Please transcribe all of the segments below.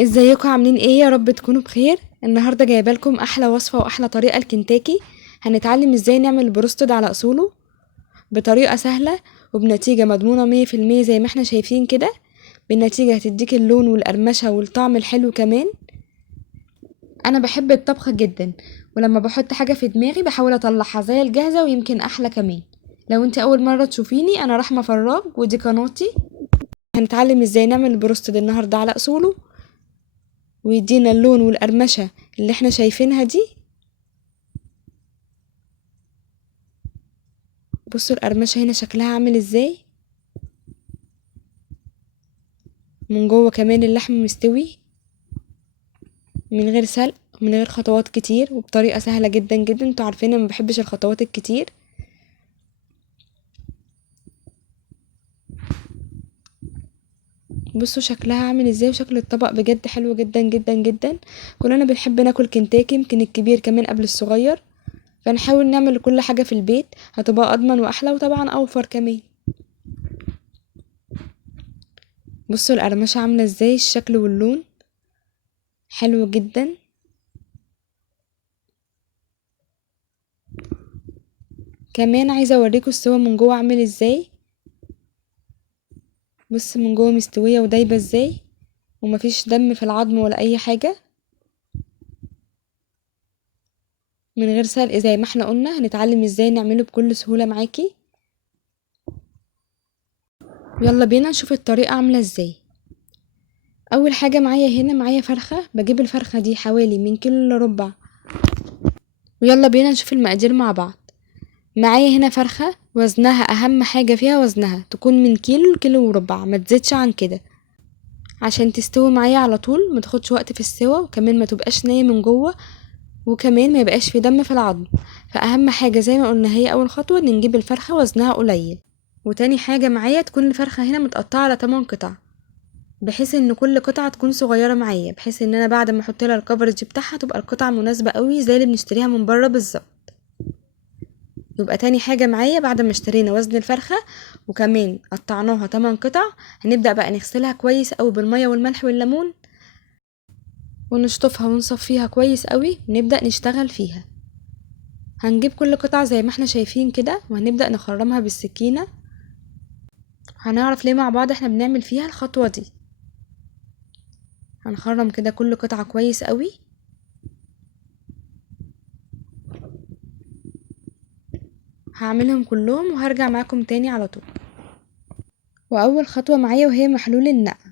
ازيكم عاملين ايه؟ يا رب تكونوا بخير. النهارده جايبه لكم احلى وصفه واحلى طريقه لكنتاكي. هنتعلم ازاي نعمل البروستد على اصوله بطريقه سهله وبنتيجه مضمونه 100% زي ما احنا شايفين كده. بالنتيجه هتديك اللون والقرمشه والطعم الحلو كمان. انا بحب الطبخ جدا، ولما بحط حاجه في دماغي بحاول اطلعها زي الجاهزه ويمكن احلى كمان. لو انت اول مره تشوفيني، انا رحمه فراج ودي قناتي. هنتعلم ازاي نعمل البروستد النهارده على اصوله ويدينا اللون والقرمشة اللي احنا شايفينها دي. بصوا القرمشة هنا شكلها عامل ازاي من جوه، كمان اللحم مستوي من غير سلق، من غير خطوات كتير، وبطريقة سهلة جدا جدا. انتوا عارفين انا مبحبش الخطوات الكتير. بصوا شكلها عامل ازاي، وشكل الطبق بجد حلو جدا جدا جدا. كلنا بنحب ناكل كنتاكي، يمكن الكبير كمان قبل الصغير. فنحاول نعمل كل حاجة في البيت، هتبقى اضمن واحلى وطبعا اوفر كمان. بصوا القرمشة عاملة ازاي، الشكل واللون حلو جدا. كمان عايزة اوريكم السوا من جوه عامل ازاي. بص من جوه مستوية ودايبة ازاي، ومفيش دم في العظم ولا اي حاجة، من غير سلق زي ما احنا قلنا. هنتعلم ازاي نعمله بكل سهولة معاكي. يلا بينا نشوف الطريقة عاملة ازاي. اول حاجة معايا هنا معايا فرخة، بجيب الفرخة دي حوالي من كيلو الا ربع. ويلا بينا نشوف المقادير مع بعض. معايا هنا فرخة وزنها، اهم حاجة فيها وزنها تكون من كيلو لكيلو وربع، ما تزيدش عن كده عشان تستوي معايا على طول، ما تاخدش وقت في السوا، وكمان ما تبقاش نية من جوه، وكمان ما يبقاش في دم في العظم. فاهم حاجه زي ما قلنا، هي اول خطوه ان نجيب الفرخه وزنها قليل. وتاني حاجه معايا تكون الفرخه هنا متقطعه على 8 قطع، بحيث ان كل قطعه تكون صغيره معايا، بحيث ان انا بعد ما احط لها الكفرج بتاعها تبقى القطعه مناسبه قوي زي اللي بنشتريها من بره بالظبط. يبقى تاني حاجه معايا بعد ما اشترينا وزن الفرخه وكمان قطعناها 8 قطع، هنبدا بقى نغسلها كويس قوي بالميه والملح والليمون، ونشطفها ونصفيها كويس قوي، ونبدا نشتغل فيها. هنجيب كل قطعة زي ما احنا شايفين كده، وهنبدأ نخرمها بالسكينة. هنعرف ليه مع بعض احنا بنعمل فيها الخطوة دي. هنخرم كده كل قطعة كويس قوي. هعملهم كلهم وهرجع معاكم تاني على طول. واول خطوة معايا وهي محلول النقع.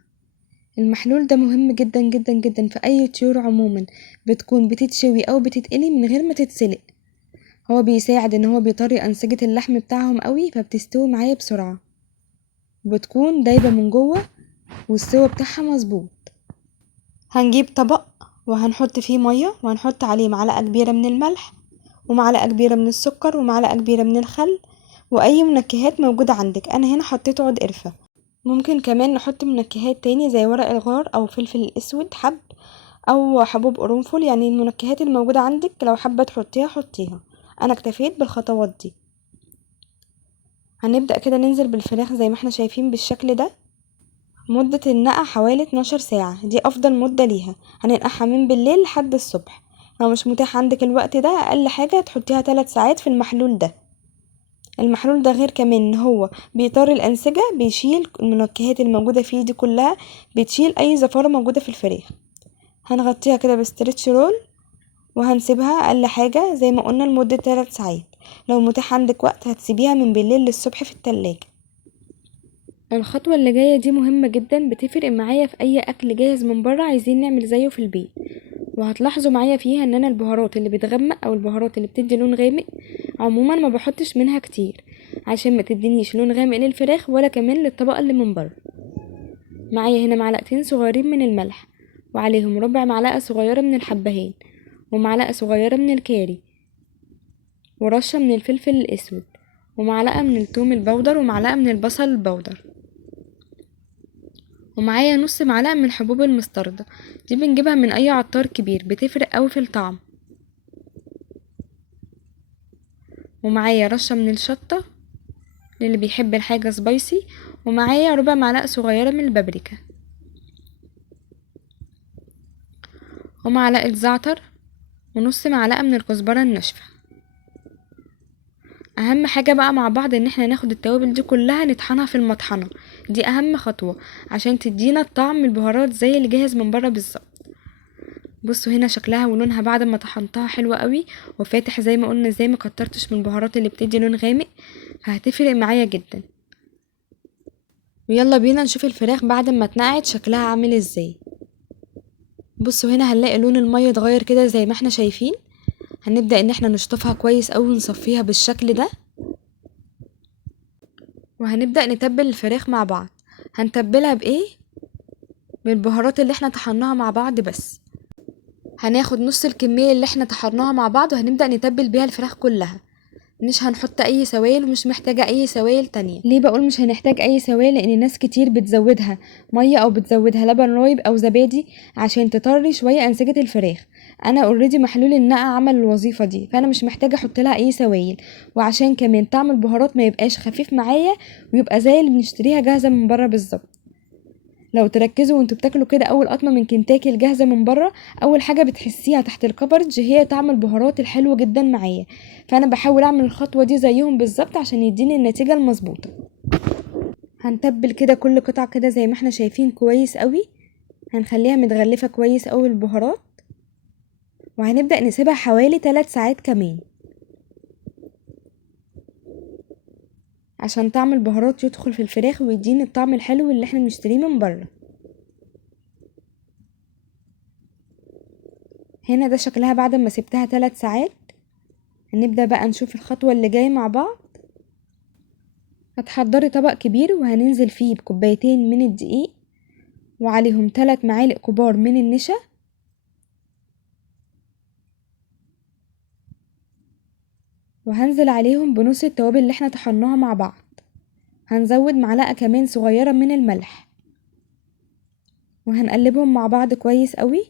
المحلول ده مهم جدا جدا جدا في اي طيور عموما بتكون بتتشوي او بتتقلي من غير ما تتسلق. هو بيساعد ان هو بيطري انسجة اللحم بتاعهم قوي، فبتستوي معايا بسرعة، بتكون دايبة من جوه والسوا بتاعها مظبوط. هنجيب طبق وهنحط فيه مية، وهنحط عليه معلقة كبيرة من الملح ومعلقة كبيرة من السكر ومعلقة كبيرة من الخل واي منكهات موجودة عندك. انا هنا حطيت عود قرفة، ممكن كمان نحط منكهات تاني زي ورق الغار او فلفل الاسود حب، او حبوب قرنفل، يعني المنكهات الموجودة عندك لو حابة تحطيها حطيها. انا اكتفيت بالخطوات دي. هنبدأ كده ننزل بالفراخ زي ما احنا شايفين بالشكل ده. مدة النقع حوالي 12 ساعة، دي أفضل مدة ليها. هننقعها من بالليل لحد الصبح. لو مش متاح عندك الوقت ده، أقل حاجة تحطيها 3 ساعات في المحلول ده. المحلول ده غير كمان ان هو بيطر الأنسجة، بيشيل المنكهات الموجودة فيه دي كلها، بتشيل أي زفارة موجودة في الفراخ. هنغطيها كده بستريتش رول، وهنسيبها أقل حاجة زي ما قلنا لمدة 3 ساعات. لو متاح عندك وقت هتسيبيها من بالليل للصبح في التلاجة. الخطوة اللي جاية دي مهمة جدا، بتفرق معايا في اي اكل جاهز من بره عايزين نعمل زيه في البيت. وهتلاحظوا معايا فيها ان انا البهارات اللي بتغمق او البهارات اللي بتدي لون غامق عموما ما بحطش منها كتير، عشان ما تدينيش لون غامق للفراخ ولا كمان للطبقة اللي من بره. معايا هنا معلقتين صغيرين من الملح، وعليهم ربع معلقة صغيرة من الحبهان، ومعلقة صغيرة من الكاري، ورشة من الفلفل الاسود، ومعلقة من الثوم البودر، ومعلقة من البصل البودر، ومعايا نص معلقة من حبوب المستردة. دي بنجيبها من اي عطار كبير، بتفرق قوي في الطعم. ومعايا رشة من الشطة للي بيحب الحاجة سبايسي، ومعايا ربع معلقة صغيرة من البابريكا. ومعلقة زعتر ونص معلقة من الكزبرة الناشفة. اهم حاجة بقى مع بعض ان احنا ناخد التوابل دي كلها نطحنها في المطحنة، دي اهم خطوة عشان تدينا الطعم البهارات زي اللي جاهز من بره بالظبط. بصوا هنا شكلها ولونها بعد ما طحنتها حلوة قوي وفاتح زي ما قلنا، زي ما كترتش من البهارات اللي بتدي لون غامق، فهتفرق معايا جدا. ويلا بينا نشوف الفراخ بعد ما اتنقعت شكلها عامل ازاي. بصوا هنا هنلاقي لون المية اتغير كده زي ما احنا شايفين. هنبدأ ان احنا نشطفها كويس اوي ونصفيها بالشكل ده، وهنبدأ نتبل الفراخ مع بعض. هنتبلها بايه؟ بالبهارات اللي احنا طحناها مع بعض بس. هناخد نص الكمية اللي احنا طحناها مع بعض وهنبدأ نتبل بيها الفراخ كلها، مش هنحط اي سوائل ومش محتاجة اي سوائل تانية. ليه بقول مش هنحتاج اي سوائل؟ لان ناس كتير بتزودها مية او بتزودها لبن رايب او زبادي عشان تطري شوية انسجة الفراخ. انا اوريدي محلول النقع عمل الوظيفة دي، فانا مش محتاجة احط لها اي سوائل، وعشان كمان طعم البهارات ما يبقاش خفيف معايا ويبقى زي اللي بنشتريها جاهزة من بره بالظبط. لو تركزوا وانتوا بتاكلوا كده اول قطمه من كنتاكي الجاهزه من بره، اول حاجه بتحسيها تحت الكفرج هي طعم البهارات الحلو جدا معايا. فانا بحاول اعمل الخطوه دي زيهم بالظبط عشان يديني النتيجه المظبوطه. هنتبل كده كل قطعه كده زي ما احنا شايفين كويس قوي، هنخليها متغلفه كويس قوي بالبهارات، وهنبدا نسيبها حوالي 3 ساعات كمان عشان طعم البهارات يدخل في الفراخ ويديني الطعم الحلو اللي احنا بنشتريه من بره. هنا ده شكلها بعد ما سبتها 3 ساعات. هنبدأ بقى نشوف الخطوة اللي جاية مع بعض. هتحضري طبق كبير وهننزل فيه بكوبايتين من الدقيق وعليهم 3 معالق كبار من النشا، وهنزل عليهم بنص التوابل اللي احنا طحناها مع بعض. هنزود معلقة كمان صغيرة من الملح، وهنقلبهم مع بعض كويس قوي.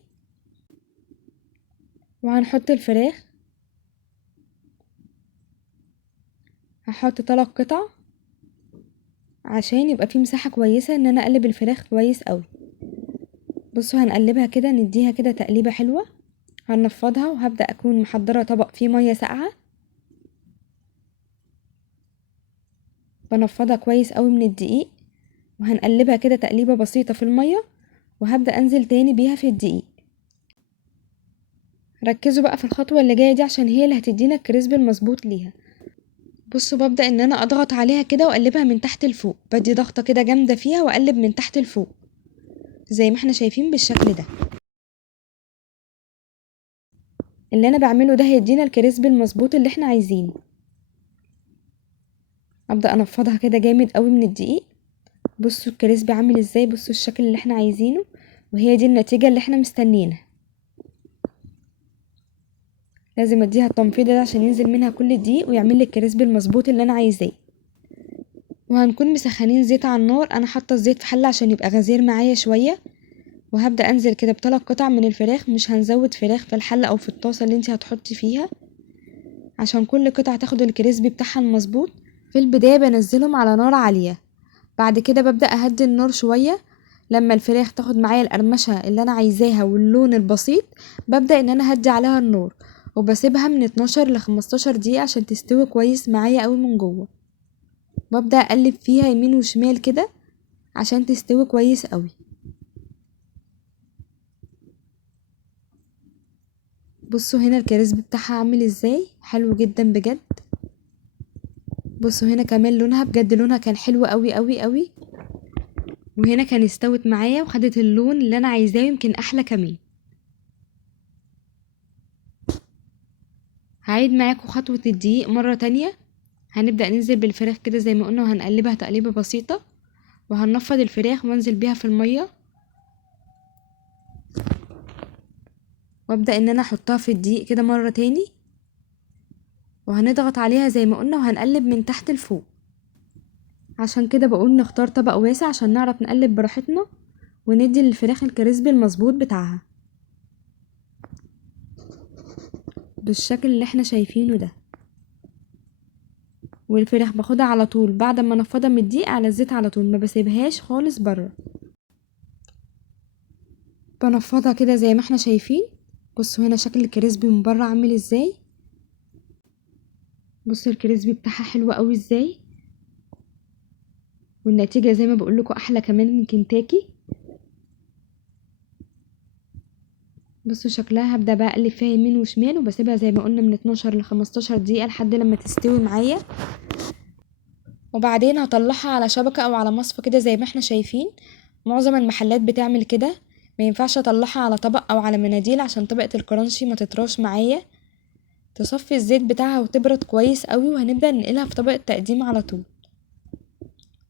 وهنحط الفراخ، هحط 3 قطع عشان يبقى فيه مساحة كويسة ان انا اقلب الفراخ كويس قوي. بصوا هنقلبها كده، نديها كده تقليبة حلوة. هنفضها وهبدأ اكون محضرة طبق فيه مية ساقعة، بنفضها كويس قوي من الدقيق، وهنقلبها كده تقليبة بسيطة في المية، وهبدأ انزل تاني بيها في الدقيق. ركزوا بقى في الخطوة اللي جاية دي عشان هي اللي هتدينا الكريسب المظبوط ليها. بصوا ببدأ ان انا اضغط عليها كده واقلبها من تحت لفوق، بدي ضغطة كده جامدة فيها واقلب من تحت لفوق زي ما احنا شايفين بالشكل ده. اللي انا بعمله ده هيدينا الكريسب المظبوط اللي احنا عايزينه. ابدأ انفضها كده جامد قوي من الدقيق. بصوا الكريسب عامل ازاي، بصوا الشكل اللي احنا عايزينه، وهي دي النتيجة اللي احنا مستنيينها. لازم اديها التنفيض ده عشان ينزل منها كل الدقيق ويعمل لي الكريسب المظبوط اللي انا عايزاه. وهنكون مسخنين زيت على النار، انا حاطه الزيت في حله عشان يبقى غزير معايا شويه. وهبدا انزل كده ب3 قطع من الفراخ، مش هنزود فراخ في الحله او في الطاسه اللي انت هتحطي فيها عشان كل قطعه تاخد الكريسبي بتاعها المظبوط. في البدايه بنزلهم على نار عاليه، بعد كده ببدا اهدي النار شويه. لما الفراخ تاخد معايا القرمشه اللي انا عايزاها واللون البسيط، ببدا ان انا اهدي عليها النار وبسيبها من 12 ل 15 دقيقه عشان تستوي كويس معايا قوي من جوه. ببدأ اقلب فيها يمين وشمال كده عشان تستوي كويس قوي. بصوا هنا الكريسبي بتاعها عامل ازاي، حلو جدا بجد. بصوا هنا كمان لونها بجد، لونها كان حلو قوي قوي قوي، وهنا كان استوت معايا وخدت اللون اللي انا عايزاه يمكن احلى كمان. هعيد معاكم خطوة الدقيق مرة تانية. هنبدأ ننزل بالفراخ كده زي ما قلنا وهنقلبها تقليبة بسيطة، وهنفض الفراخ وانزل بيها في المية، وابدأ ان انا احطها في الدقيق كده مرة تاني، وهنضغط عليها زي ما قلنا وهنقلب من تحت لفوق. عشان كده بقول نختار طبق واسع عشان نعرف نقلب براحتنا وندي للفراخ الكريسبي المظبوط بتاعها بالشكل اللي احنا شايفينه ده. والفراخ باخدها على طول بعد ما انفضها من الدقيق على الزيت على طول، ما بسيبهاش خالص بره. بنفضها كده زي ما احنا شايفين بصوا هنا شكل الكريسبي من بره عامل ازاي. بصوا الكريسبي بتاعها حلو قوي ازاي، والنتيجه زي ما بقول لكم احلى كمان من كنتاكي. بصوا شكلها. هبدا بقى اقلب فيها يمين وشمال وبسيبها زي ما قلنا من 12 ل 15 دقيقه لحد لما تستوي معايا، وبعدين هطلعها على شبكه او على مصفى كده زي ما احنا شايفين. معظم المحلات بتعمل كده. ما ينفعش اطلعها على طبق او على مناديل عشان طبقه الكرانشي ما تطراش معايا. تصفي الزيت بتاعها وتبرد كويس قوي، وهنبدا ننقلها في طبق التقديم على طول.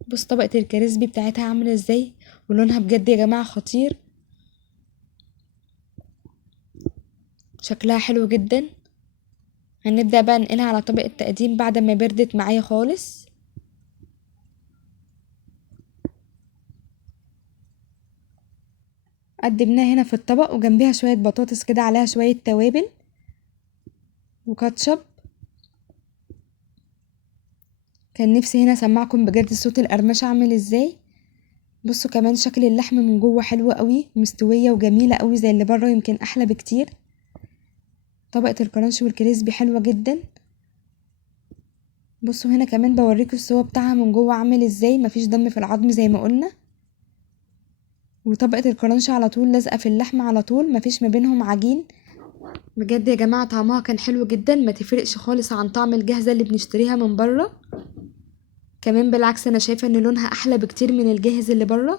بص طبقه الكريسبي بتاعتها عامله ازاي، ولونها بجد يا جماعه خطير. شكلها حلو جدا. هنبدا بقى ننقلها على طبق التقديم بعد ما بردت معايا خالص. قدمناها هنا في الطبق وجنبيها شويه بطاطس كده عليها شويه توابل وكاتشب. كان نفسي هنا اسمعكم بجد صوت القرمشه عامل ازاي. بصوا كمان شكل اللحم من جوه حلو قوي، مستويه وجميله قوي زي اللي بره، يمكن احلى بكتير. طبقه الكرانشي والكريسبي حلوه جدا. بصوا هنا كمان بوريكم السوا بتاعها من جوه عامل ازاي، مفيش دم في العظم زي ما قلنا، وطبقه الكرانشي على طول لازقه في اللحمه على طول، مفيش ما بينهم عجين. بجد يا جماعه طعمها كان حلو جدا، ما تفرقش خالص عن طعم الجاهزه اللي بنشتريها من بره. كمان بالعكس انا شايفه ان لونها احلى بكتير من الجاهز اللي بره.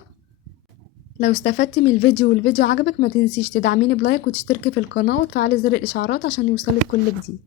لو استفدت من الفيديو والفيديو عجبك ما تنسيش تدعميني بلايك وتشتركي في القناه وتفعلي زر الاشعارات عشان يوصلك كل جديد.